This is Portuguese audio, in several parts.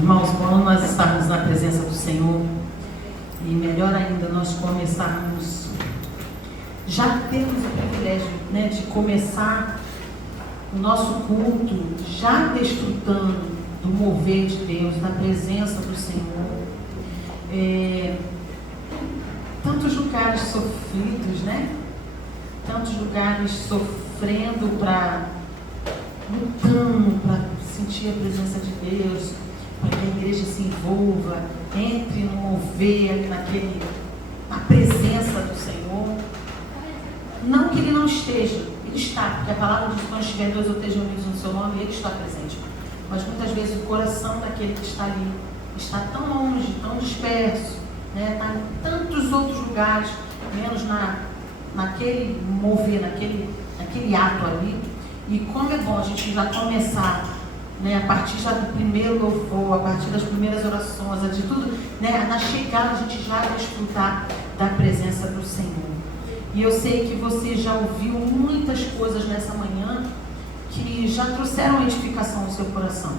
Irmãos, quando nós estamos na presença do Senhor, e melhor ainda, nós começarmos, já temos o privilégio, né, de começar o nosso culto, já desfrutando do mover de Deus, da presença do Senhor. Tantos lugares sofridos, né? Tantos lugares sofrendo lutando para sentir a presença de Deus, para que a igreja se envolva, entre no mover, na presença do Senhor. Não que Ele não esteja, Ele está, porque a palavra diz que quando estiver dois ou três reunidos no seu nome, Ele está presente. Mas muitas vezes o coração daquele que está ali está tão longe, tão disperso, né? Está em tantos outros lugares, menos naquele mover, naquele ato ali. E como é bom a gente já começar, né, a partir já do primeiro louvor, a partir das primeiras orações, de tudo, né, na chegada a gente já desfrutar da presença do Senhor. E eu sei que você já ouviu muitas coisas nessa manhã que já trouxeram edificação ao seu coração,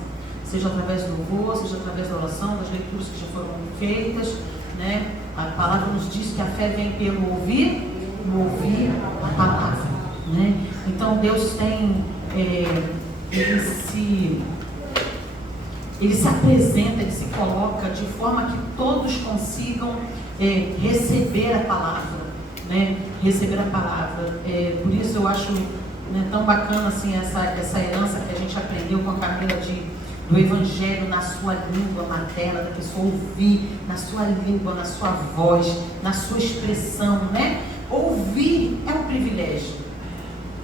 seja através do louvor, seja através da oração, das leituras que já foram feitas, né? A palavra nos diz que a fé vem pelo ouvir, no ouvir a palavra, né? Então Deus tem, ele se apresenta, ele se coloca de forma que todos consigam receber a palavra, né? Receber a palavra. Por isso eu acho, né, tão bacana assim, essa herança que a gente aprendeu com a Camila do Evangelho na sua língua materna, da pessoa ouvir na sua língua, na sua voz, na sua expressão, né? Ouvir é um privilégio.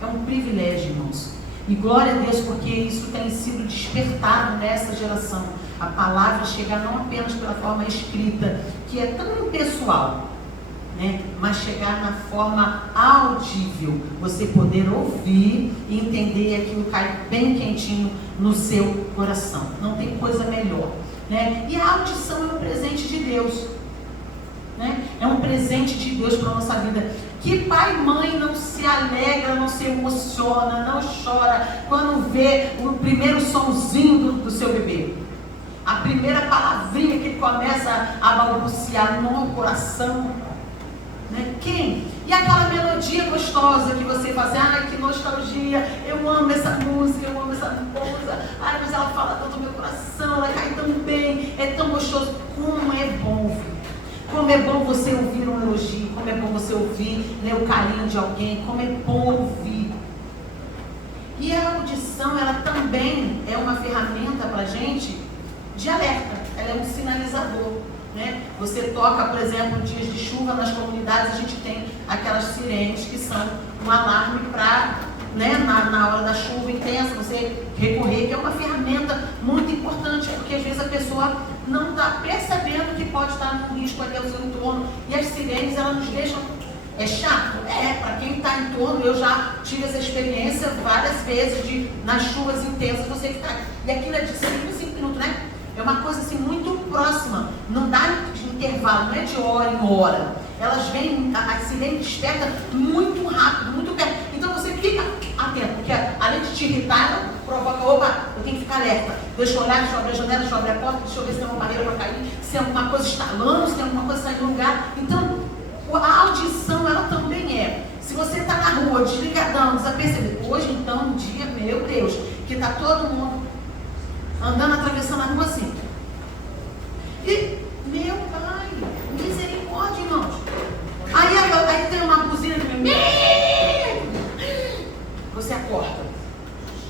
É um privilégio, irmãos. E glória a Deus, porque isso tem sido despertado nessa geração. A palavra chegar não apenas pela forma escrita, que é tão impessoal, né? Mas chegar na forma audível. Você poder ouvir e entender, e aquilo cai bem quentinho no seu coração. Não tem coisa melhor, né? E a audição é um presente de Deus, né? É um presente de Deus para a nossa vida. Que pai e mãe não se alegra, não se emociona, não chora quando vê o primeiro sonzinho do seu bebê, a primeira palavrinha que ele começa a balbuciar no coração, né? Quem? E aquela melodia gostosa que você faz, ai que nostalgia, eu amo essa música, eu amo essa moça, ai mas ela fala tanto no meu coração, ela cai tão bem, é tão gostoso. Como é bom ouvir. Como é bom você ouvir um elogio, como é bom você ouvir, né, o carinho de alguém, como é bom ouvir. E a audição, ela também é uma ferramenta para a gente de alerta, ela é um sinalizador, né? Você toca, por exemplo, dias de chuva nas comunidades, a gente tem aquelas sirenes que são um alarme para, né, na hora da chuva intensa, você recorrer, que é uma ferramenta muito importante, porque às vezes a pessoa não está percebendo que pode estar num risco ali ao seu entorno, e as sirenes, elas nos deixam, é chato? Para quem está em torno, eu já tive essa experiência várias vezes, nas chuvas intensas, você que está, e aquilo é de 5 em 5 minutos, né? É uma coisa assim muito próxima, não dá de intervalo, não é de hora em hora, elas vêm, a sirene desperta muito rápido, muito perto, então você fica atento, porque além de te irritar, ela provoca, opa, eu tenho que ficar alerta, deixa eu olhar, deixa eu abrir a janela, deixa eu abrir a porta, deixa eu ver se tem uma barreira para cair, se tem alguma coisa estalando, se tem alguma coisa saindo do lugar. Então, a audição, ela também se você está na rua, desligadão, desapercebido, hoje então, um dia, meu Deus, que está todo mundo andando, atravessando a rua assim, e, meu pai, misericórdia, irmãos, aí tem uma buzina que você acorda.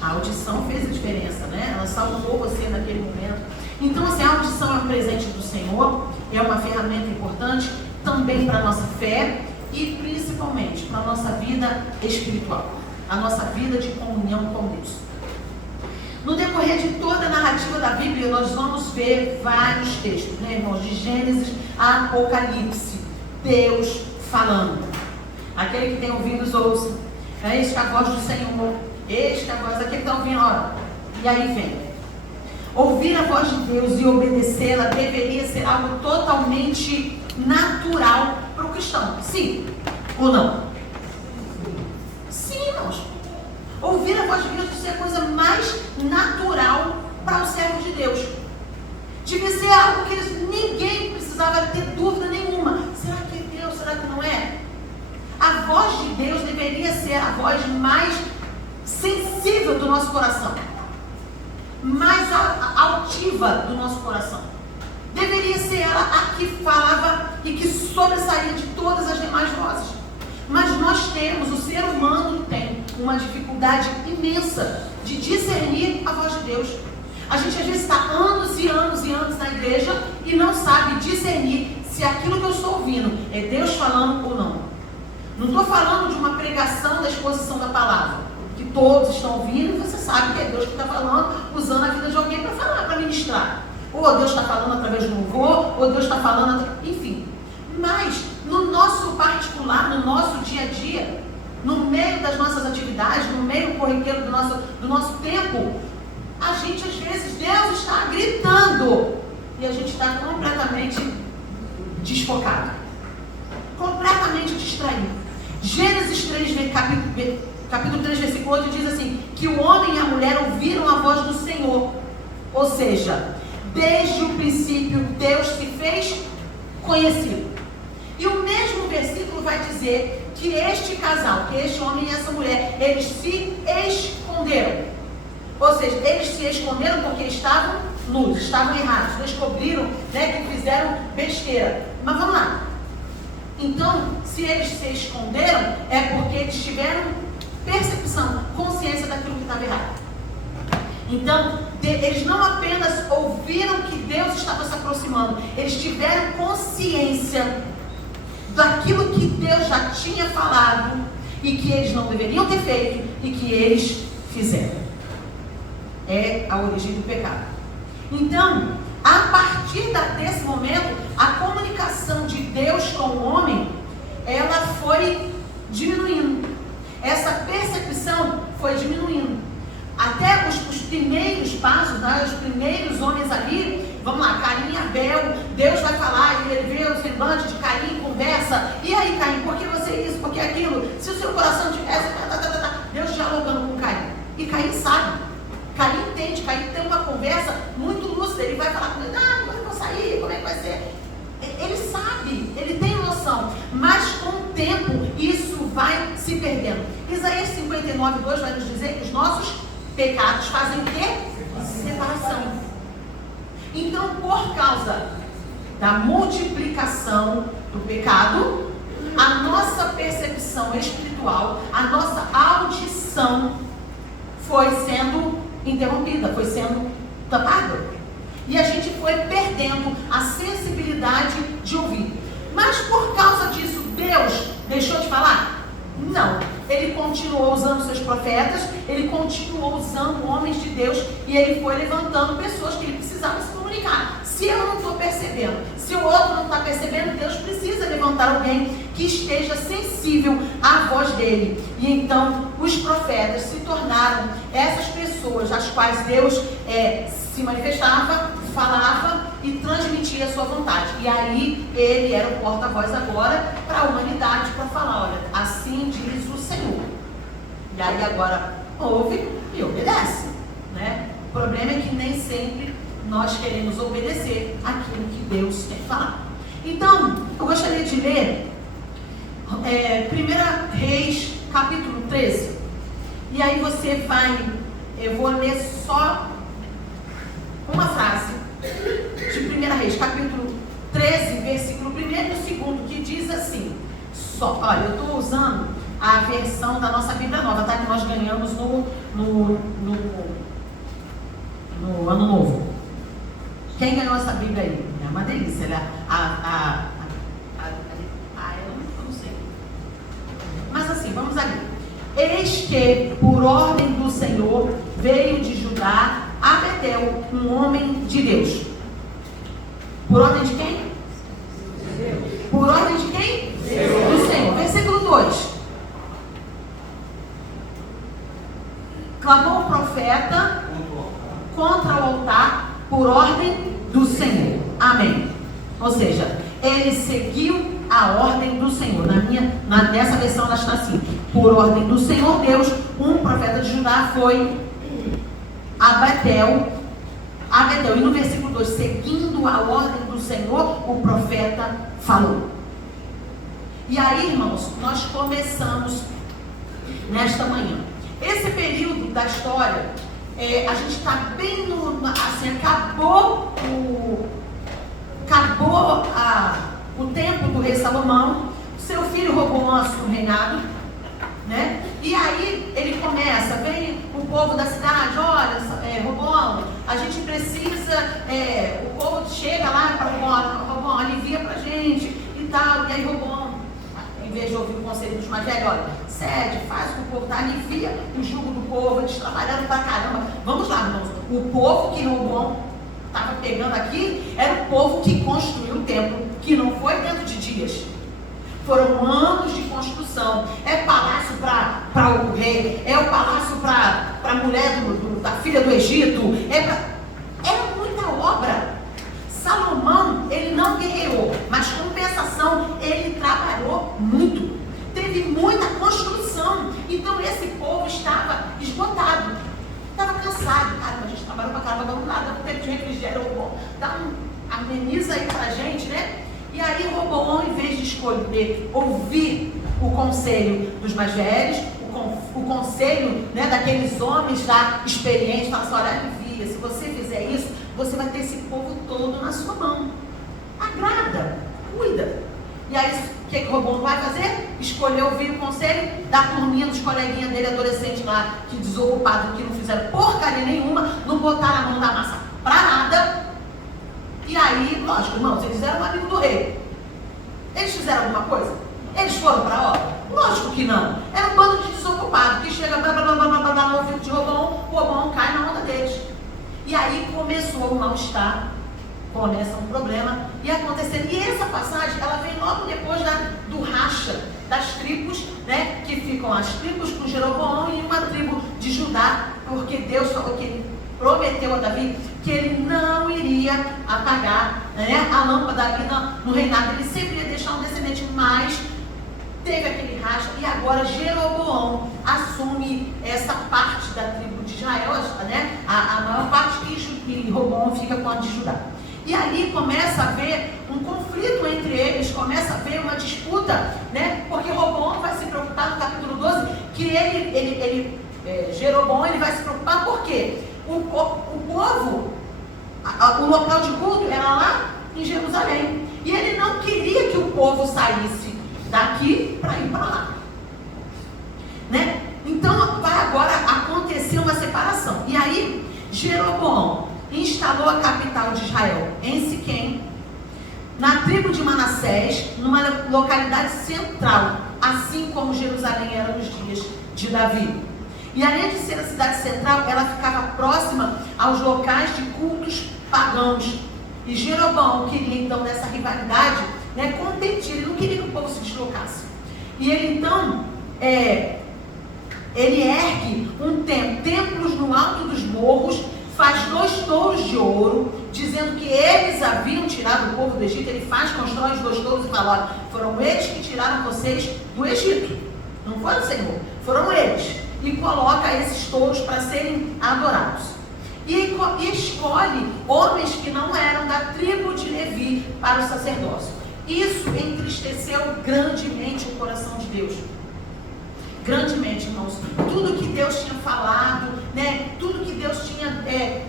A audição fez a diferença, né? Ela salvou você naquele momento. Então, assim, a audição é um presente do Senhor, é uma ferramenta importante também para a nossa fé e principalmente para a nossa vida espiritual, a nossa vida de comunhão com Deus. No decorrer de toda a narrativa da Bíblia, nós vamos ver vários textos, né, irmãos? De Gênesis a Apocalipse, Deus falando. Aquele que tem ouvidos, ouça. Eis que a voz do Senhor, eis que a voz daquele que está ouvindo, ó. E aí vem. Ouvir a voz de Deus e obedecê-la deveria ser algo totalmente natural para o cristão. Sim ou não? Sim, irmãos. Ouvir a voz de Deus é a coisa mais natural para o servo de Deus. voz mais sensível do nosso coração, mais altiva do nosso coração. Deveria ser ela a que falava e que sobressaía de todas as demais vozes. Mas nós temos, o ser humano tem uma dificuldade imensa de discernir a voz de Deus. A gente às vezes está anos e anos e anos na igreja e não sabe discernir se aquilo que eu estou ouvindo é Deus falando ou não. Não estou falando de uma pregação da exposição da palavra, que todos estão ouvindo e você sabe que é Deus que está falando, usando a vida de alguém para falar, para ministrar. Ou Deus está falando através do louvor, ou Deus está falando, enfim. Mas no nosso particular, no nosso dia a dia, no meio das nossas atividades, no meio corriqueiro do nosso tempo, a gente às vezes, Deus está gritando e a gente está completamente desfocado, completamente distraído. Gênesis 3, capítulo 3, versículo 8 diz assim, que o homem e a mulher ouviram a voz do Senhor. Ou seja, desde o princípio Deus se fez conhecido. E o mesmo versículo vai dizer que este casal, que este homem e essa mulher, eles se esconderam. Ou seja, eles se esconderam porque estavam nus, estavam errados, descobriram, que fizeram besteira. Mas vamos lá. Então, se eles se esconderam, é porque eles tiveram percepção, consciência daquilo que estava errado. Então, eles não apenas ouviram que Deus estava se aproximando, eles tiveram consciência daquilo que Deus já tinha falado e que eles não deveriam ter feito e que eles fizeram. É a origem do pecado. Então, a partir desse momento, a comunicação de Deus com o homem, ela foi diminuindo. Essa percepção foi diminuindo. Até os primeiros passos, os primeiros homens ali, vamos lá, Caim e Abel, Deus vai falar e ele vê o semblante de Caim, conversa. E aí, Caim, por que você isso, por que aquilo? Se o seu coração tivesse... Deus dialogando com Caim. E Caim sabe. Caim entende, Caim tem uma conversa muito lúcida, ele vai falar com ele, como eu vou sair, como é que vai ser? Ele sabe, ele tem noção, mas com o tempo isso vai se perdendo. Isaías 59:2 vai nos dizer que os nossos pecados fazem o quê? Separação. Então, por causa da multiplicação do pecado, a nossa percepção espiritual, a nossa audição foi sendo interrompida, foi sendo tapada. E a gente foi perdendo a sensibilidade de ouvir. Mas por causa disso, Deus deixou de falar? Não. Ele continuou usando seus profetas, ele continuou usando homens de Deus e ele foi levantando pessoas que ele precisava se comunicar. Se eu não estou percebendo, se o outro não está percebendo, Deus precisa levantar alguém que esteja sensível à voz dele. E então os profetas se tornaram essas pessoas às quais Deus se manifestava, falava e transmitia a sua vontade. E aí ele era o porta-voz agora para a humanidade, para falar, olha, assim diz o Senhor. E aí agora ouve e obedece, né? O problema é que nem sempre nós queremos obedecer aquilo que Deus quer falar. Então, eu gostaria de ler 1 Reis, capítulo 13. E aí você vai, eu vou ler só uma frase de 1 Reis, capítulo 13, versículo 1 e 2, que diz assim, olha, eu estou usando a versão da nossa Bíblia Nova, tá? Que nós ganhamos no Ano Novo. Quem ganhou essa Bíblia aí? É uma delícia, eu não sei. Mas assim, vamos ali. Eis que, por ordem do Senhor, veio de Judá a Betel um homem de Deus. Por ordem de quem? Deus. Por ordem de quem? Deus. Do Senhor. Versículo 2. Clamou o profeta contra o altar por ordem do Senhor. Amém. Ou seja, ele seguiu a ordem do Senhor. Nessa versão ela está assim: por ordem do Senhor Deus, um profeta de Judá foi a Betel. E no versículo 2, seguindo a ordem do Senhor, o profeta falou. E aí, irmãos, nós começamos nesta manhã. Esse período da história, a gente está bem assim, acabou o tempo do rei Salomão, seu filho Roboão assume o reinado, né? E aí ele começa, vem o povo da cidade, olha, Roboão, a gente precisa, o povo chega lá para Roboão, alivia pra gente e tal, e aí Roboão, em vez de ouvir o conselho dos mais velhos, olha, cede, faz o que o povo tá, alivia o jugo do povo, eles trabalhando pra caramba, vamos lá, irmãos, o povo que Roboão estava pegando aqui, era o povo que construiu o templo, que não foi dentro de dias. Foram anos de construção. É palácio para o rei, é o palácio para a mulher da filha do Egito. É muita obra. Salomão, ele não guerreou, mas compensação, ele trabalhou muito. Teve muita construção. Então esse povo estava esgotado. Estava cansado. Cara, a gente trabalhou para caramba, vamos lá, dá um tempo de refrigério, ameniza aí pra gente, né? E aí Roboão, em vez de escolher ouvir o conselho dos mais velhos, o conselho, né, daqueles homens já experientes, fala assim, olha, alivia, se você fizer isso, você vai ter esse povo todo na sua mão. Agrada, cuida. E aí, o que Roboão vai fazer? Escolher ouvir o conselho da turminha dos coleguinhas dele, adolescentes lá, que desocupados, que não fizeram porcaria nenhuma, não botaram a mão na massa pra nada. E aí, lógico, irmãos, eles eram amigos do rei. Eles fizeram alguma coisa? Eles foram para a obra? Lógico que não. Era um bando de desocupados que chega no ouvido de Roboão, o Roboão cai na onda deles. E aí começou o mal-estar, começa um problema e acontecendo. E essa passagem, ela vem logo depois do racha das tribos, né? Que ficam as tribos com Jeroboão e uma tribo de Judá, porque Deus falou que ele prometeu a Davi que ele não iria apagar, né, a lâmpada ali no reinado, ele sempre ia deixar um descendente, mas teve aquele racha e agora Jeroboão assume essa parte da tribo de Israel, né, a maior parte, e Roboão fica com a de Judá. E ali começa a haver um conflito entre eles, começa a haver uma disputa, né, porque Roboão vai se preocupar no capítulo 12, que Jeroboão ele vai se preocupar por quê? O povo, o local de culto era lá em Jerusalém. E ele não queria que o povo saísse daqui para ir para lá. Né? Então vai agora acontecer uma separação. E aí, Jeroboão instalou a capital de Israel em Siquém, na tribo de Manassés, numa localidade central, assim como Jerusalém era nos dias de Davi. E além de ser a cidade central, ela ficava próxima aos locais de cultos pagãos. E Jeroboão queria então nessa rivalidade, né, competir, ele não queria que o povo se deslocasse. E ele então, ele ergue templos no alto dos morros, faz 2 touros de ouro, dizendo que eles haviam tirado o povo do Egito. Ele constrói os 2 touros e fala, olha, foram eles que tiraram vocês do Egito. Não foi o Senhor, foram eles. E coloca esses touros para serem adorados. E escolhe homens que não eram da tribo de Levi para o sacerdócio. Isso entristeceu grandemente o coração de Deus. Grandemente, irmãos. Tudo que Deus tinha falado, né? Tudo que Deus tinha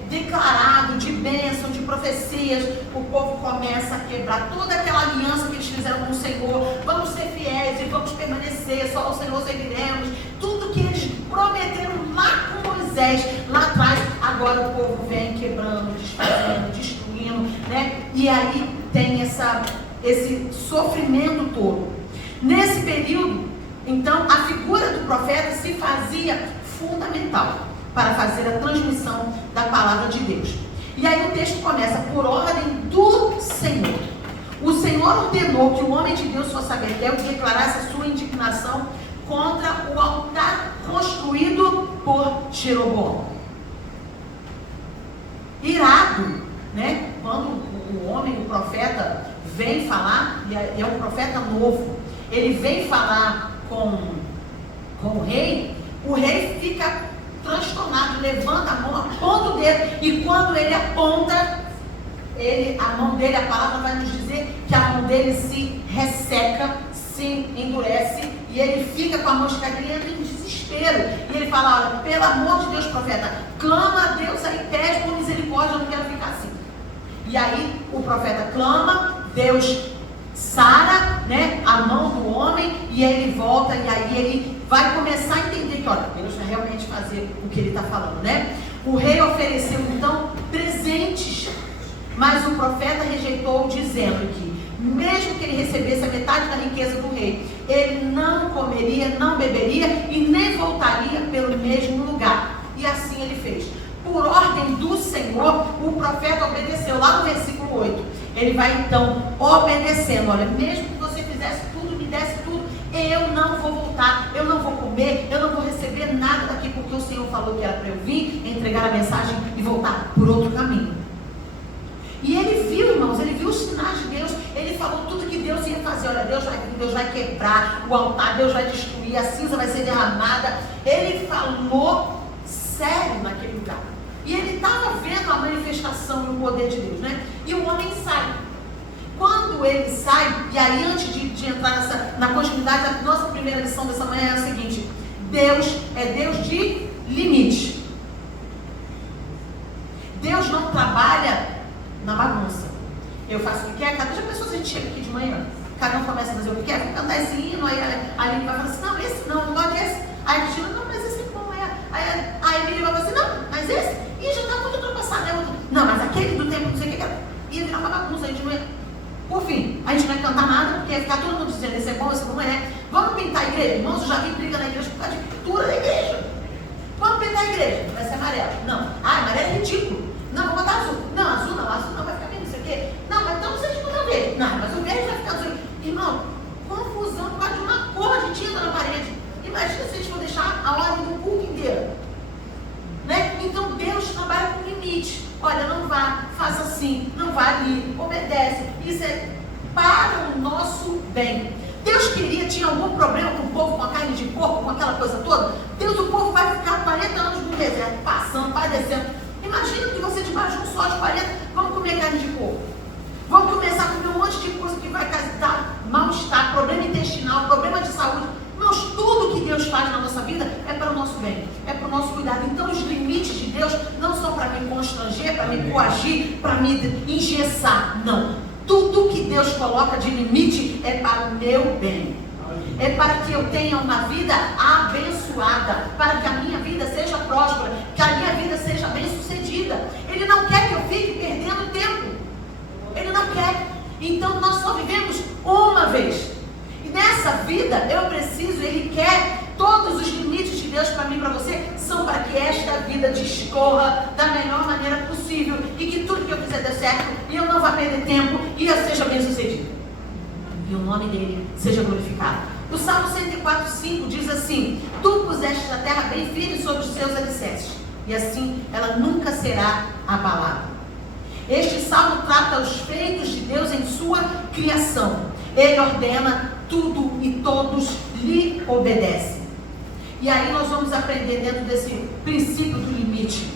declarado de bênção, de profecias, o povo começa a quebrar toda aquela aliança que eles fizeram com o Senhor. Vamos ser fiéis e vamos permanecer, só ao Senhor serviremos. Tudo que eles prometeram lá com Moisés, lá atrás, agora o povo vem quebrando, desfazendo, destruindo, né? E aí tem esse sofrimento todo. Nesse período, então, a figura do profeta se fazia fundamental para fazer a transmissão da palavra de Deus. E aí o texto começa, por ordem do Senhor. O Senhor ordenou que o homem de Deus fosse a Betel e declarasse a sua indignação contra o altar construído por Jeroboão. Irado, né? Quando o homem, o profeta, vem falar, e é um profeta novo, ele vem falar com o rei fica transtornado, levanta a mão, aponta o dedo, e quando ele aponta, a mão dele, a palavra vai nos dizer que a mão dele se resseca, se endurece, E ele fica com a mão esticada, ele entra em desespero. E ele fala, olha, pelo amor de Deus, profeta, clama a Deus aí, pede por misericórdia, eu não quero ficar assim. E aí o profeta clama, Deus sara, né, a mão do homem, e ele volta, e aí ele vai começar a entender que, olha, Deus vai realmente fazer o que ele está falando, né? O rei ofereceu então presentes, mas o profeta rejeitou, dizendo que mesmo que ele recebesse a metade da riqueza do rei, ele não comeria, não beberia e nem voltaria pelo mesmo lugar. E assim ele fez. Por ordem do Senhor, o profeta obedeceu. Lá no versículo 8, ele vai então obedecendo. Olha, mesmo que você fizesse tudo, me desse tudo, eu não vou voltar, eu não vou comer, eu não vou receber nada daqui, porque o Senhor falou que era para eu vir, entregar a mensagem e voltar por outro caminho. E ele viu, irmãos, ele viu os sinais de Deus, ele falou tudo que Deus ia fazer. Olha, Deus vai quebrar o altar, Deus vai destruir, a cinza vai ser derramada. Ele falou sério naquele lugar. E ele estava vendo a manifestação e o poder de Deus, né? E o homem sai. Quando ele sai, e aí antes de entrar na continuidade, a nossa primeira lição dessa manhã é a seguinte: Deus é Deus de limite. Deus não trabalha na bagunça. Eu faço o que quer, já pensou se a gente chega aqui de manhã, cada um começa a fazer o que quer, vou cantar esse hino, aí a Aline vai falar assim, não, esse não gosto desse. Aí a Cristina, não, mas esse é bom. Aí a Emília vai falar assim, não, mas esse, e já está muito ultrapassado, né? Não, mas aquele do tempo, não sei o que, ia virar uma bagunça, a gente não ia. Por fim, a gente não ia cantar nada, porque ia ficar todo mundo dizendo, esse é bom, esse não é. Vamos pintar a igreja? Irmãos, eu já vi briga na igreja por causa de pintura da igreja. Vamos pintar a igreja, vai ser amarelo. Não, amarelo é ridículo. Não, vou botar azul. Não, azul não vai ficar bem, não sei o quê. Não, mas então você botar verde. Não, mas o verde vai ficar azul. Irmão, confusão por causa de uma cor de tinta na parede. Imagina se a gente for deixar a ordem do culto inteiro. Né? Então Deus trabalha com limite. Olha, não vá, faça assim, não vá ali, obedece. Isso é para o nosso bem. Deus tinha algum problema com o povo, com a carne de porco, com aquela coisa toda? Deus, o povo vai ficar 40 anos no deserto, passando, padecendo. Imagina que você debaixo de um sol de 40, vamos comer carne de porco. Vamos começar a comer um monte de coisa que vai dar mal-estar, problema intestinal, problema de saúde. Irmãos, tudo que Deus faz na nossa vida é para o nosso bem, é para o nosso cuidado. Então os limites de Deus não são para me constranger, para me coagir, para me engessar. Não. Tudo que Deus coloca de limite é para o meu bem. É para que eu tenha uma vida abençoada, para que a minha vida seja próspera, que a minha vida seja bem sucedida. Ele não quer que eu fique perdendo tempo. Ele não quer. Então nós só vivemos uma vez. E nessa vida eu preciso, Ele quer, todos os limites de Deus para mim e para você são para que esta vida discorra da melhor maneira possível e que tudo que eu fizer dê certo e eu não vá perder tempo e eu seja bem sucedido. E o nome dele seja glorificado. O Salmo 104:5 diz assim: Tu puseste a terra bem firme sobre os seus alicerces, e assim ela nunca será abalada. Este salmo trata os feitos de Deus em sua criação. Ele ordena tudo e todos lhe obedecem. E aí nós vamos aprender dentro desse princípio do limite.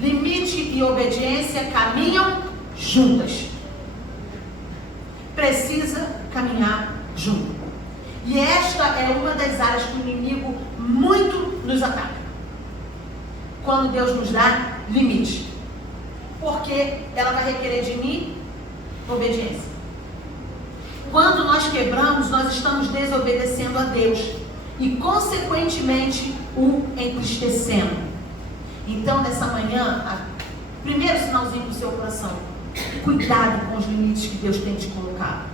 Limite e obediência caminham juntas. Precisa caminhar junto. E esta é uma das áreas que o inimigo muito nos ataca. Quando Deus nos dá limite. Porque ela vai requerer de mim obediência. Quando nós quebramos, nós estamos desobedecendo a Deus. E consequentemente o entristecendo. Então nessa manhã, primeiro sinalzinho do seu coração: cuidado com os limites que Deus tem te colocado.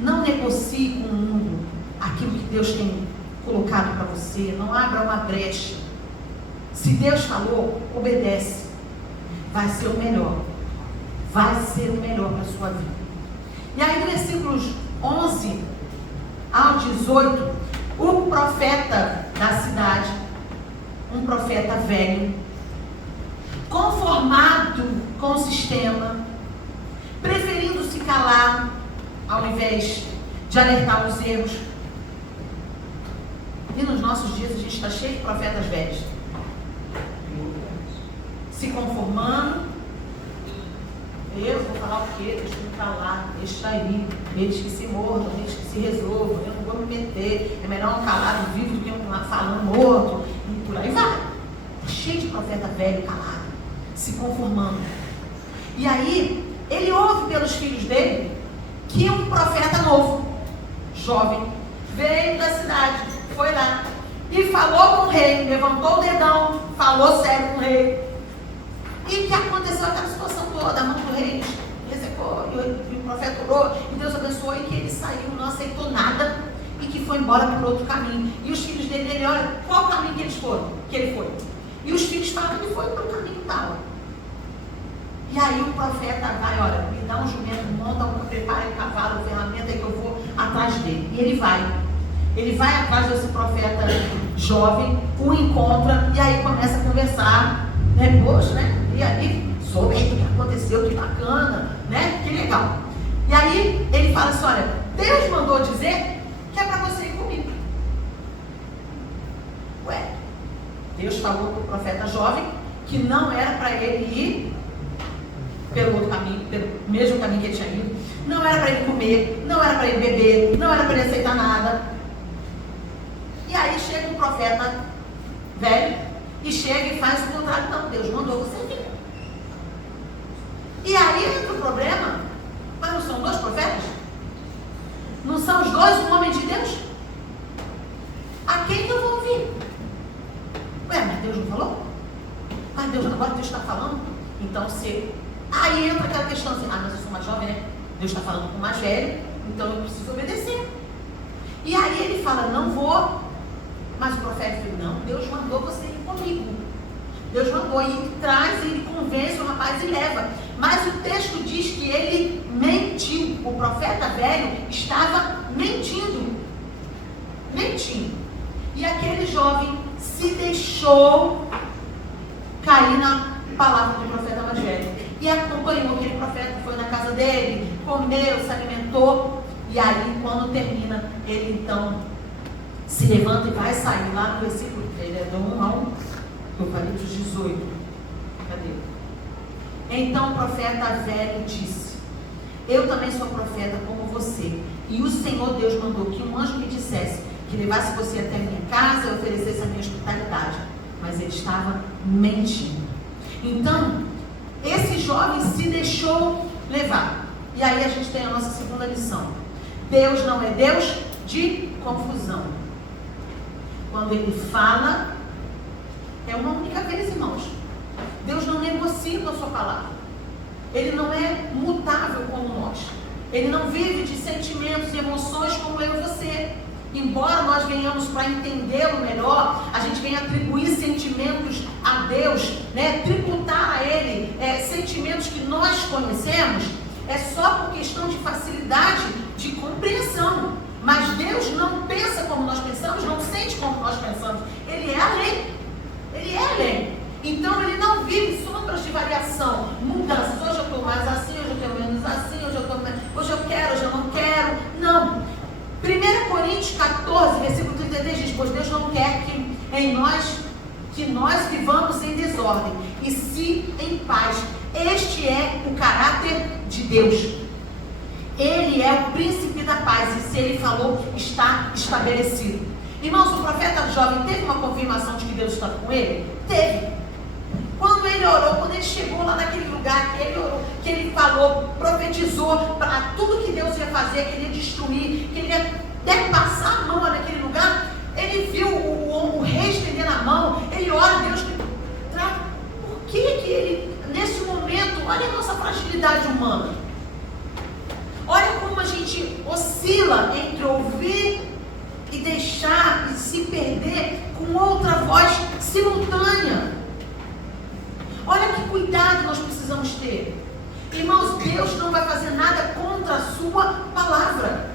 Não negocie com o mundo aquilo que Deus tem colocado para você. Não abra uma brecha. Se Deus falou, obedece. Vai ser o melhor. Vai ser o melhor para a sua vida. E aí, no versículos 11 ao 18, o profeta da cidade, um profeta velho, conformado com o sistema, preferindo se calar, ao invés de alertar os erros. E nos nossos dias a gente está cheio de profetas velhos, se conformando, Deus, vou falar o quê? Deixa eu me calar, deixa aí, eles que se mordam, eles que se resolvam, eu não vou me meter, é melhor um calado vivo do que um lá falando morto, e por aí vai. Cheio de profeta velho calado, se conformando. E aí, ele ouve pelos filhos dele que um profeta novo, jovem, veio da cidade, foi lá e falou com o rei, levantou o dedão, falou sério com o rei. E que aconteceu aquela situação toda, a mão do rei ressecou, e o profeta orou, e Deus abençoou, e que ele saiu, não aceitou nada, e que foi embora por outro caminho. E os filhos dele, olha, qual o caminho que eles foram, que ele foi? E os filhos falam que ele foi para o caminho tal. E aí o profeta vai, olha, me dá um jumento, monta, prepara o cavalo, ferramenta, que eu vou atrás dele. E ele vai. Ele vai atrás desse profeta jovem, o encontra, e aí começa a conversar, né? Poxa, né? E aí, soube o que aconteceu, que bacana, né? Que legal. E aí, ele fala assim, olha, Deus mandou dizer que é para você ir comigo. Ué, Deus falou para o profeta jovem que não era para ele ir pelo outro caminho, pelo mesmo caminho que ele tinha ido. Não era para ele comer, não era para ele beber, não era para ele aceitar nada. E aí chega um profeta velho e chega e faz o contrário. Não, Deus mandou você vir. E aí entra o problema. Mas não são dois profetas? Não são os dois um homem de Deus? A quem que eu vou ouvir? Ué, mas Deus não falou? Mas Deus, agora Deus está falando? Então se... Aí entra aquela questão assim, mas eu sou mais jovem, né? Deus está falando com o mais velho, então eu preciso obedecer. E aí ele fala, não vou. Mas o profeta diz, não, Deus mandou você ir comigo. Deus mandou, e ele traz, ele convence o rapaz e leva. Mas o texto diz que ele mentiu. O profeta velho estava mentindo. Mentindo. E aquele jovem se deixou cair na palavra do profeta mais velho. E acompanhou aquele profeta, foi na casa dele, comeu, se alimentou. E aí, quando termina, ele então se levanta e vai sair lá no versículo, ele é do 1 ao Apocalipse 18. Cadê? Então o profeta velho disse, eu também sou profeta como você, e o Senhor Deus mandou que um anjo me dissesse que levasse você até a minha casa e oferecesse a minha hospitalidade. Mas ele estava mentindo. Então, esse jovem se deixou levar. E aí a gente tem a nossa segunda lição. Deus não é Deus de confusão. Quando ele fala, é uma única vez, irmãos. Deus não negocia com a sua palavra. Ele não é mutável como nós. Ele não vive de sentimentos e emoções como eu e você. Embora nós venhamos para entendê-lo melhor, a gente venha atribuir sentimentos a Deus, né? Tributar a Ele sentimentos que nós conhecemos, é só por questão de facilidade de compreensão. Mas Deus não pensa como nós pensamos, não sente como nós pensamos. Ele é além. Ele é além. Então ele não vive sombras de variação, mudanças. Hoje eu estou mais assim, hoje eu estou menos assim, hoje eu quero, hoje eu não quero. Não. 1 Coríntios 14, versículo 33 diz, pois Deus não quer que nós vivamos em desordem, e sim em paz. Este é o caráter de Deus. Ele é o príncipe da paz, e se ele falou, está estabelecido. Irmãos, o profeta jovem teve uma confirmação de que Deus estava com ele? Teve. Quando ele orou, quando ele chegou lá naquele lugar que ele orou, que ele falou, profetizou para tudo que Deus ia fazer, que ele ia destruir, que ele ia até passar a mão naquele lugar, ele viu o rei estendendo a mão, ele ora a Deus, por que ele, nesse momento, olha a nossa fragilidade humana, olha como a gente oscila entre ouvir e deixar e se perder com outra voz simultânea. Olha que cuidado nós precisamos ter. Irmãos, Deus não vai fazer nada contra a sua palavra.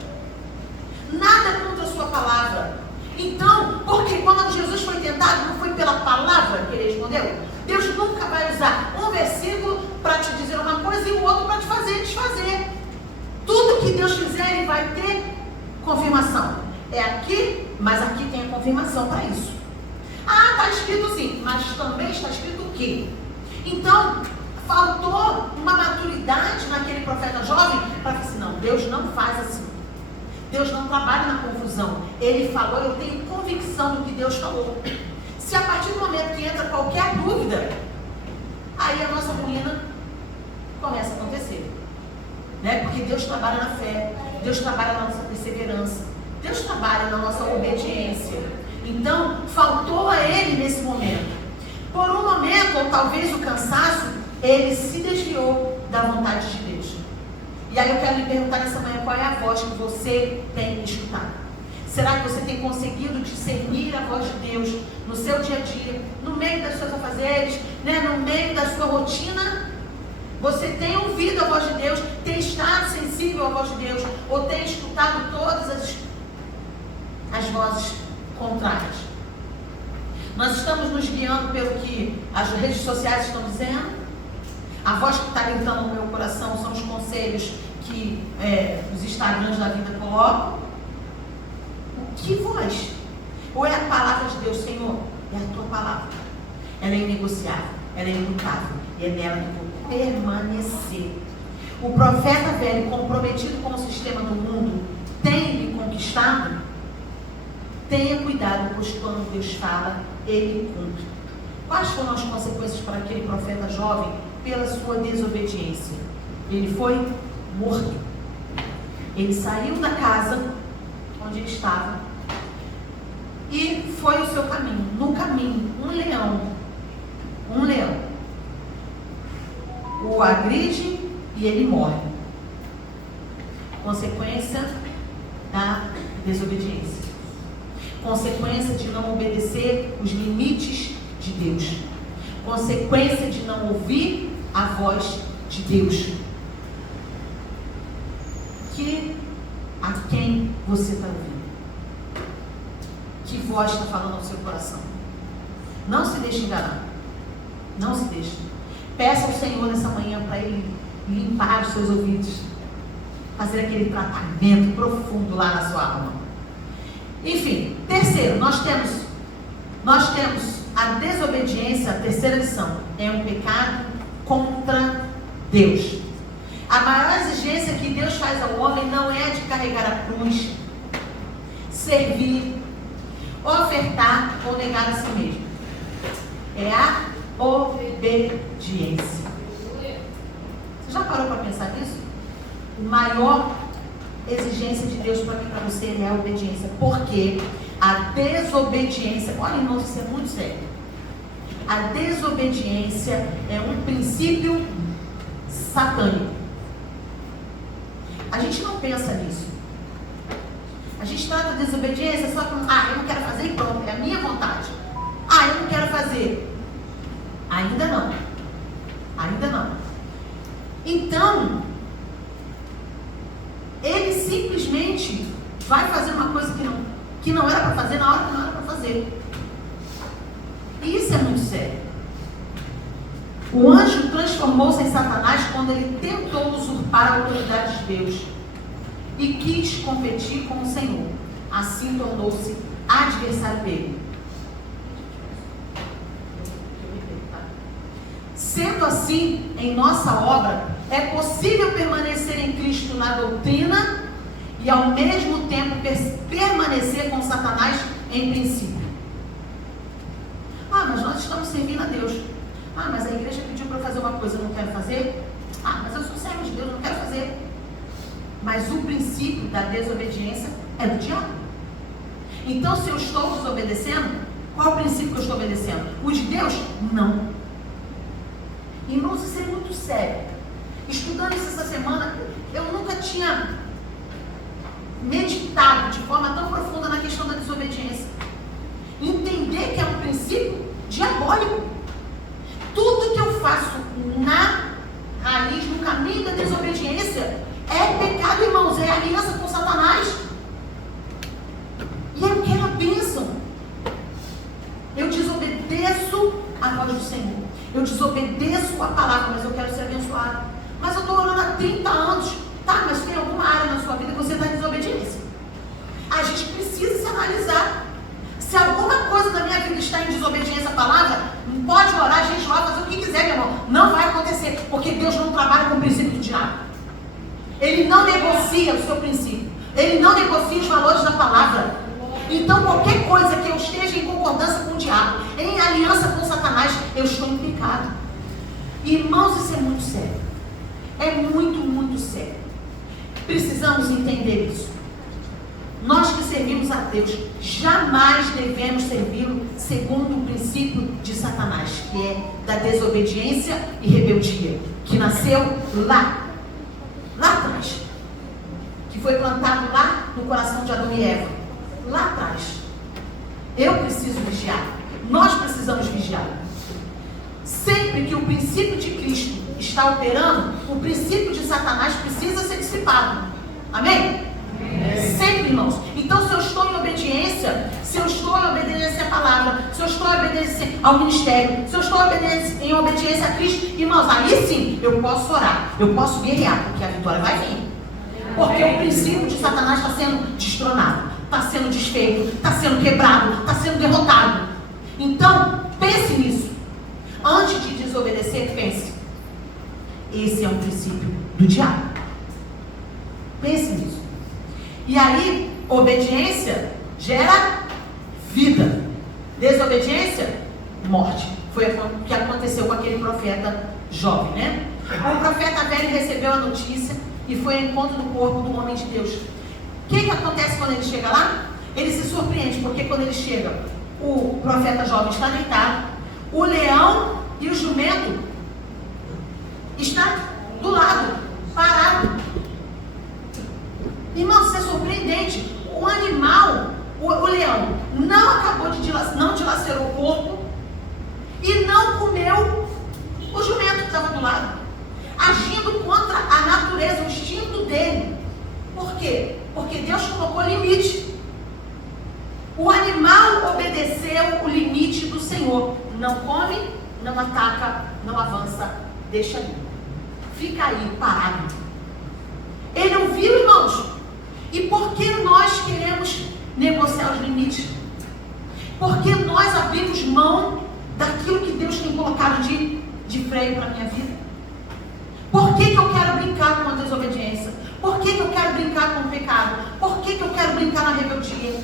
Nada contra a sua palavra. Então, porque quando Jesus foi tentado, não foi pela palavra que ele respondeu? Deus nunca vai usar um versículo para te dizer uma coisa e o outro para te fazer desfazer. Tudo que Deus fizer, ele vai ter confirmação. É aqui, mas aqui tem a confirmação para isso. Ah, está escrito sim, mas também está escrito o quê? Então, faltou uma maturidade naquele profeta jovem para falar assim, não, Deus não faz assim. Deus não trabalha na confusão. Ele falou, eu tenho convicção do que Deus falou. Se a partir do momento que entra qualquer dúvida, aí a nossa ruína começa a acontecer. Né? Porque Deus trabalha na fé, Deus trabalha na nossa perseverança, Deus trabalha na nossa obediência. Então, faltou a ele nesse momento. Por um momento, ou talvez o cansaço, ele se desviou da vontade de Deus. E aí eu quero lhe perguntar nessa manhã, qual é a voz que você tem escutado? Será que você tem conseguido discernir a voz de Deus no seu dia a dia, no meio das suas afazeres, né? No meio da sua rotina? Você tem ouvido a voz de Deus, tem estado sensível à voz de Deus, ou tem escutado todas as vozes contrárias? Nós estamos nos guiando pelo que as redes sociais estão dizendo? A voz que está gritando no meu coração são os conselhos que os Instagrams da vida colocam? Que voz? Ou é a palavra de Deus? Senhor, é a tua palavra. Ela é inegociável, ela é imutável, e é nela que eu vou permanecer. O profeta velho, comprometido com o sistema do mundo, tem lhe conquistado? Tenha cuidado, pois quando Deus fala, ele cumpre. Quais foram as consequências para aquele profeta jovem pela sua desobediência? Ele foi morto. Ele saiu da casa onde ele estava e foi o seu caminho. No caminho, um leão o agride e ele morre. Consequência da desobediência. Consequência de não obedecer os limites de Deus. Consequência de não ouvir a voz de Deus. A quem você está ouvindo? Que voz está falando ao seu coração? Não se deixe enganar. Não se deixe. Peça ao Senhor nessa manhã para Ele limpar os seus ouvidos. Fazer aquele tratamento profundo lá na sua alma. Enfim, terceiro, nós temos a desobediência, a terceira lição, é um pecado contra Deus. A maior exigência que Deus faz ao homem não é de carregar a cruz, servir, ofertar ou negar a si mesmo. É a obediência. Você já parou para pensar nisso? A maior exigência de Deus para mim e para você é a obediência. Porque a desobediência, olha, irmãos, isso é muito sério. A desobediência é um princípio satânico. A gente não pensa nisso. A gente trata a desobediência só como, eu não quero fazer e pronto, é a minha vontade. Eu não quero fazer. Ainda não. Ainda não. Então, ele simplesmente vai fazer uma coisa que não era para fazer na hora que não era para fazer. E isso é muito sério. O anjo transformou-se em Satanás quando ele tentou usurpar a autoridade de Deus e quis competir com o Senhor. Assim tornou-se adversário dele. Sendo assim, em nossa obra, é possível permanecer em Cristo na doutrina e ao mesmo tempo permanecer com Satanás em princípio. Mas nós estamos servindo a Deus. Mas a igreja pediu para eu fazer uma coisa, eu não quero fazer. Mas eu sou servo de Deus, eu não quero fazer. Mas o princípio da desobediência é do diabo. Então, se eu estou desobedecendo, qual é o princípio que eu estou obedecendo? O de Deus? Não. Irmãos, isso é muito sério. Estudando isso essa semana, eu nunca tinha meditado de forma tão profunda na questão da desobediência. Entender que é um princípio diabólico. Tudo que eu faço na raiz, no caminho da desobediência, é pecado, irmãos, é aliança com Satanás. E eu quero a bênção. Eu desobedeço a voz do Senhor. Eu desobedeço a palavra, mas eu quero ser abençoado. Mas eu estou orando há 30 anos. Mas tem alguma área na sua vida que você está em desobediência. A gente precisa se analisar. Se alguma coisa da minha vida está em desobediência à palavra, pode orar, a gente vai fazer o que quiser, meu irmão. Não vai acontecer. Porque Deus não trabalha com o princípio do diabo. Ele não negocia o seu princípio. Ele não negocia os valores da palavra. Então qualquer coisa que eu esteja em concordância com o diabo, em aliança com Satanás, eu estou em pecado. Irmãos, isso é muito sério. É muito, muito sério. Precisamos entender isso. Nós que servimos a Deus, jamais devemos servi-lo segundo o princípio de Satanás, que é da desobediência e rebeldia, que nasceu lá atrás, que foi plantado lá no coração de Adão e Eva, lá atrás. Eu preciso vigiar, nós precisamos vigiar. Sempre que o princípio de Cristo está operando, o princípio de Satanás precisa ser dissipado. Amém? Sempre, irmãos. Então, se eu estou em obediência, se eu estou em obediência à palavra, se eu estou em obediência ao ministério, se eu estou em obediência a Cristo, irmãos, aí sim eu posso orar, eu posso guerrear, porque a vitória vai vir. Porque o princípio de Satanás está sendo destronado, está sendo desfeito, está sendo quebrado, está sendo derrotado. Então, pense nisso. Antes de desobedecer, pense. Esse é um princípio do diabo. Pense nisso. E aí, obediência gera vida. Desobediência, morte. Foi o que aconteceu com aquele profeta jovem, né? O profeta velho recebeu a notícia e foi ao encontro do corpo do homem de Deus. O que acontece quando ele chega lá? Ele se surpreende, porque quando ele chega, o profeta jovem está deitado, o leão e o jumento está do lado, parado. Irmãos, isso é surpreendente. O animal, o leão, não acabou de não dilacerou o corpo e não comeu o jumento que estava do lado, agindo contra a natureza, o instinto dele. Por quê? Porque Deus colocou limite. O animal obedeceu o limite do Senhor. Não come, não ataca, não avança, deixa ali. Fica aí, parado. Ele ouviu, irmãos. E por que nós queremos negociar os limites? Porque nós abrimos mão daquilo que Deus tem colocado de freio para a minha vida? Por que eu quero brincar com a desobediência? Por que eu quero brincar com o pecado? Por que eu quero brincar na rebeldia?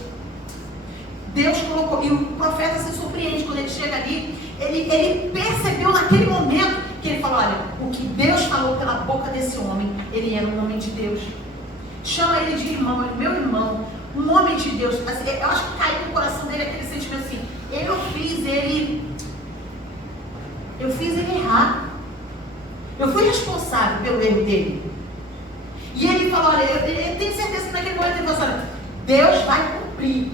Deus colocou, e o profeta se surpreende quando ele chega ali, ele percebeu naquele momento que ele falou, olha, o que Deus falou pela boca desse homem, ele era um homem de Deus. Chama ele de irmão, meu irmão, um homem de Deus. Assim, eu acho que caiu no coração dele aquele sentimento assim, eu fiz ele errar. Eu fui responsável pelo erro dele. E ele falou, olha, eu tenho certeza que naquele momento ele falou, olha, Deus vai cumprir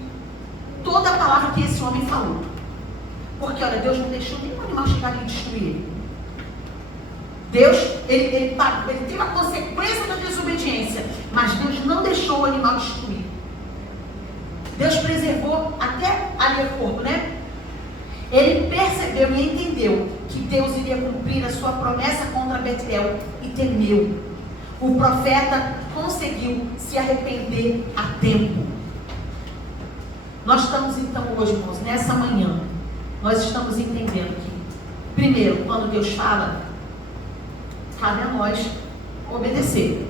toda a palavra que esse homem falou. Porque, olha, Deus não deixou nenhum animal chegar ali e destruir ele. Deus, ele teve a consequência da desobediência, mas Deus não deixou o animal destruir. Deus preservou até ali o corpo, né? Ele percebeu e entendeu que Deus iria cumprir a sua promessa contra Betel e temeu. O profeta conseguiu se arrepender a tempo. Nós estamos então hoje, irmãos, nessa manhã, nós estamos entendendo que, primeiro, quando Deus fala, cabe a nós obedecer.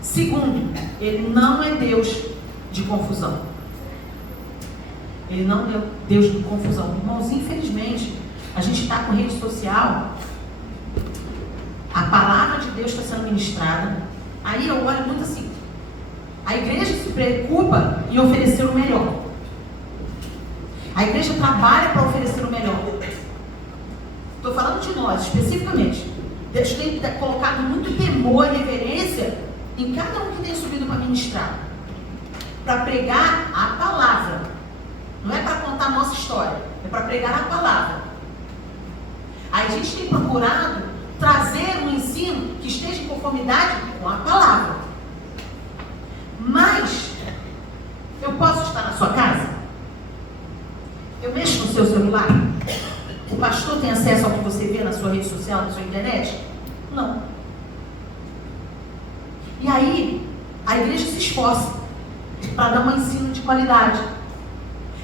Segundo, Ele não é Deus de confusão. Ele não é Deus de confusão. Irmãos, infelizmente, a gente está com rede social, a palavra de Deus está sendo ministrada, aí eu olho muito assim, a igreja se preocupa em oferecer o melhor. A igreja trabalha para oferecer o melhor. Estou falando de nós, especificamente. Deus tem colocado muito temor e reverência em cada um que tem subido para ministrar, para pregar a palavra. Não é para contar a nossa história, é para pregar a palavra. Aí a gente tem procurado trazer um ensino que esteja em conformidade com a palavra. Mas eu posso estar na sua casa? Eu mexo no seu celular? O pastor tem acesso ao que você vê na sua rede social, na sua internet? Não. E aí, a igreja se esforça para dar um ensino de qualidade.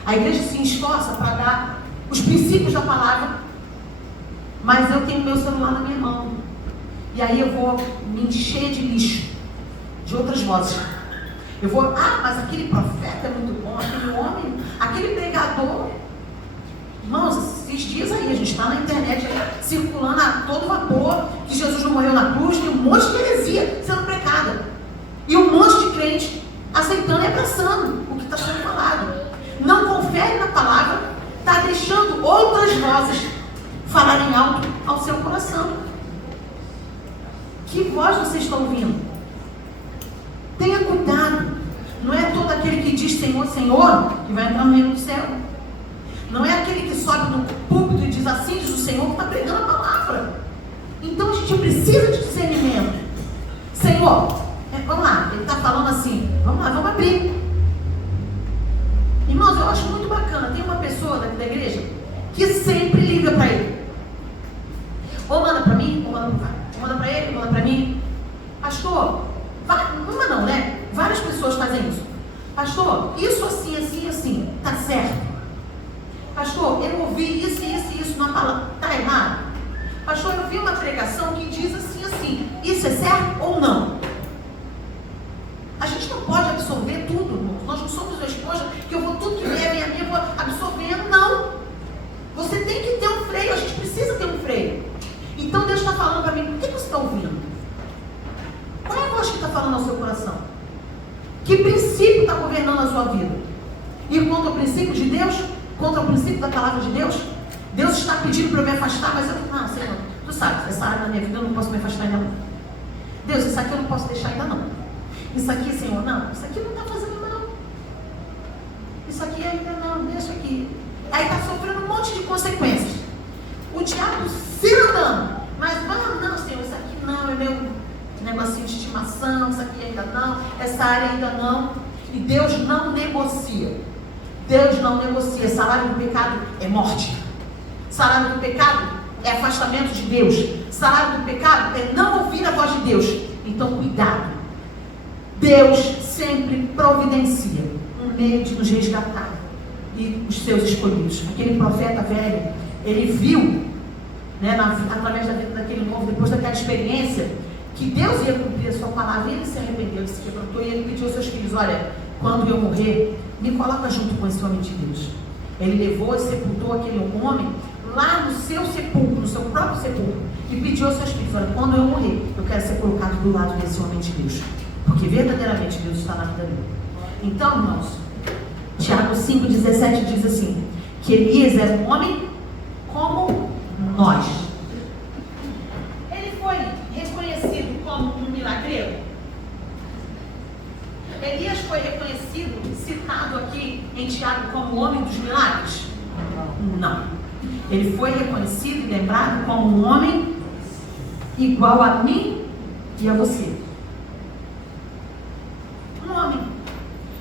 A igreja se esforça para dar os princípios da palavra. Mas eu tenho meu celular na minha mão. E aí eu vou me encher de lixo, de outras vozes. Eu vou, mas aquele profeta é muito bom, aquele homem, aquele pregador. Irmãos, esses dias aí, a gente está na internet circulando a todo vapor que Jesus não morreu na cruz, tem um monte de heresia sendo pregada. E um monte de crente aceitando e abraçando o que está sendo falado. Não confere na palavra, está deixando outras vozes falarem alto ao seu coração. Que voz você está ouvindo? Tenha cuidado. Não é todo aquele que diz Senhor, Senhor, que vai entrar no reino do céu. Não é aquele que sobe no púlpito e diz assim, diz o Senhor, que está pregando a palavra. Então a gente precisa de discernimento. Senhor, vamos lá, ele está falando assim, vamos lá, vamos abrir. Irmãos, eu acho muito bacana, tem uma pessoa daqui da igreja que sempre liga para ele. Ou manda para mim, ou manda para o pai. Ou manda para ele, ou manda para mim. Pastor, uma não, né? Várias pessoas fazem isso. Pastor, isso assim, assim, assim, tá certo. Pastor, eu ouvi isso, isso, isso na palavra, tá errado. Pastor, eu vi uma pregação que diz assim, assim, isso é certo ou não? A gente não pode absorver tudo, irmão. Nós não somos uma esponja que eu vou tudo que vem a minha, vou absorvendo, não. Você tem que ter um freio, a gente precisa ter um freio. Então Deus está falando para mim, o que você está ouvindo? Qual é a voz que está falando ao seu coração? Que princípio está governando a sua vida? Ir contra o princípio de Deus? Contra o princípio da palavra de Deus? Deus está pedindo para eu me afastar, mas eu não, Senhor, tu sabe, essa área da minha vida eu não posso me afastar ainda não. Deus, isso aqui eu não posso deixar ainda não. Isso aqui, Senhor, não, isso aqui não está fazendo não. Isso aqui ainda não, deixa aqui. Aí está sofrendo um monte de consequências. O diabo se andando, mas não, Senhor, isso aqui não, é meu negocinho de estimação, isso aqui ainda não, essa área ainda não. E Deus não negocia. Deus não negocia. Salário do pecado é morte. Salário do pecado é afastamento de Deus. Salário do pecado é não ouvir a voz de Deus. Então, cuidado. Deus sempre providencia um meio de nos resgatar e os seus escolhidos. Aquele profeta velho, ele viu, né, através da vida daquele novo, depois daquela experiência, que Deus ia cumprir a sua palavra. E ele se arrependeu, ele se quebrantou e ele pediu aos seus filhos: olha, quando eu morrer, me coloca junto com esse homem de Deus. Ele levou e sepultou aquele homem lá no seu sepulcro, no seu próprio sepulcro, e pediu aos seus filhos: olha, quando eu morrer, eu quero ser colocado do lado desse homem de Deus, porque verdadeiramente Deus está na vida dele. Então, irmãos, Tiago 5,17 diz assim, que Elias era um homem como nós. Ele foi reconhecido como um milagreiro? Elias foi reconhecido, citado aqui em Tiago como o homem dos milagres? Não. Ele foi reconhecido e lembrado como um homem igual a mim e a você. Um homem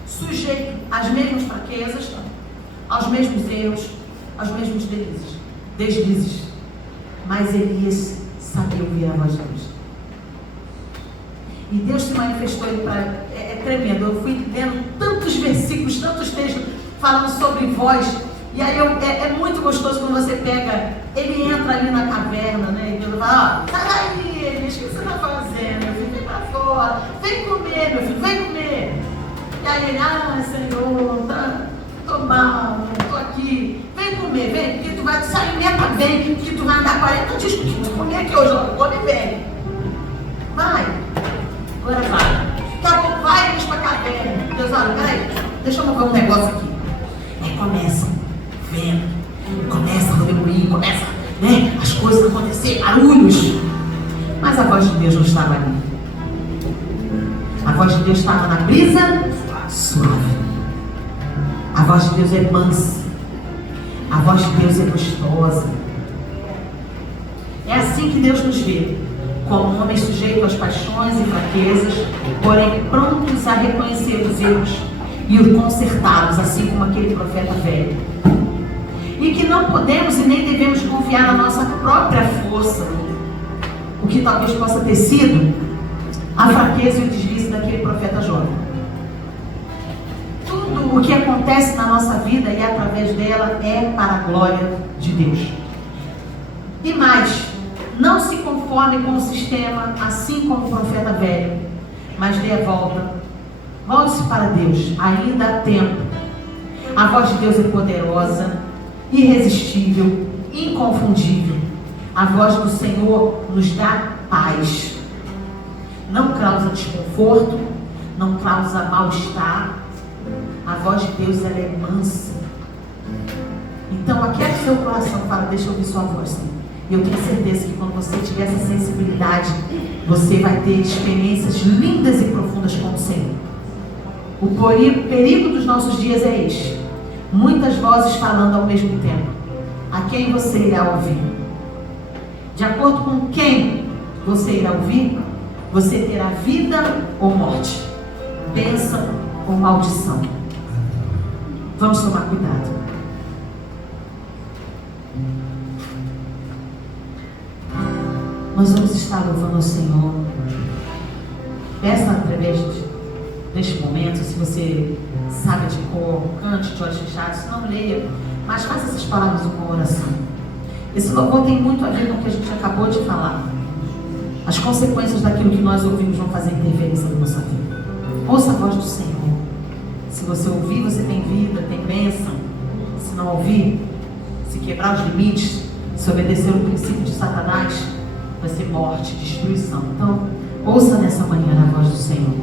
sujeito às mesmas fraquezas, aos mesmos erros, aos mesmos deslizes. Mas Elias sabia ouvir a voz de Deus. E Deus se manifestou ele para... É tremendo. Eu fui lendo tantos versículos, tantos textos falando sobre voz. E aí é muito gostoso quando você pega, ele entra ali na caverna, né? E Deus fala: sai daí, Elias, o que você está fazendo? Meu filho, vem para fora, vem comer, meu filho, vem comer. E aí ele: Senhor, tô mal, tô aqui, vem comer, vem, que tu vai se alimentar bem, que tu vai andar 40 dias com o que tu comer aqui hoje, ó, come bem. Vai, agora vai. Daqui a pouco vai, Elias, para a caverna. Deus, olha, peraí, deixa eu mover um negócio aqui. Aí começa, vendo, começa a remoer, começa, né, as coisas a acontecer, barulhos. Mas a voz de Deus não estava ali. A voz de Deus estava na brisa suave. A voz de Deus é mansa. A voz de Deus é gostosa. É assim que Deus nos vê, como homens sujeitos às paixões e fraquezas, porém prontos a reconhecer os erros e os consertá-los, assim como aquele profeta velho. E que não podemos e nem devemos confiar na nossa própria força, o que talvez possa ter sido a fraqueza e o deslize daquele profeta jovem. Tudo o que acontece na nossa vida e através dela é para a glória de Deus. E mais, Não se conforme com o sistema, assim como o profeta velho, mas dê a volta. Volte-se para Deus, ainda há tempo. A voz de Deus é poderosa, irresistível, inconfundível. A voz do Senhor nos dá paz. Não causa desconforto, não causa mal-estar. A voz de Deus, ela é mansa. Então, aquiete seu coração e fala: deixa eu ouvir sua voz, Senhor. E eu tenho certeza que quando você tiver essa sensibilidade, você vai ter experiências lindas e profundas com o Senhor. O perigo dos nossos dias é este: muitas vozes falando ao mesmo tempo. A quem você irá ouvir? De acordo com quem você irá ouvir, você terá vida ou morte, bênção ou maldição. Vamos tomar cuidado. Nós vamos estar louvando ao Senhor. Peça através deste momento, se você sabe de cor, cante de olhos fechados, não leia, mas faça essas palavras com oração. Esse louvor tem muito a ver com o que a gente acabou de falar. As consequências daquilo que nós ouvimos vão fazer interferência na nossa vida. Ouça a voz do Senhor. Se você ouvir, você tem vida, tem bênção. Se não ouvir, se quebrar os limites, se obedecer o princípio de Satanás, vai ser morte, destruição. Então, ouça nessa manhã a voz do Senhor.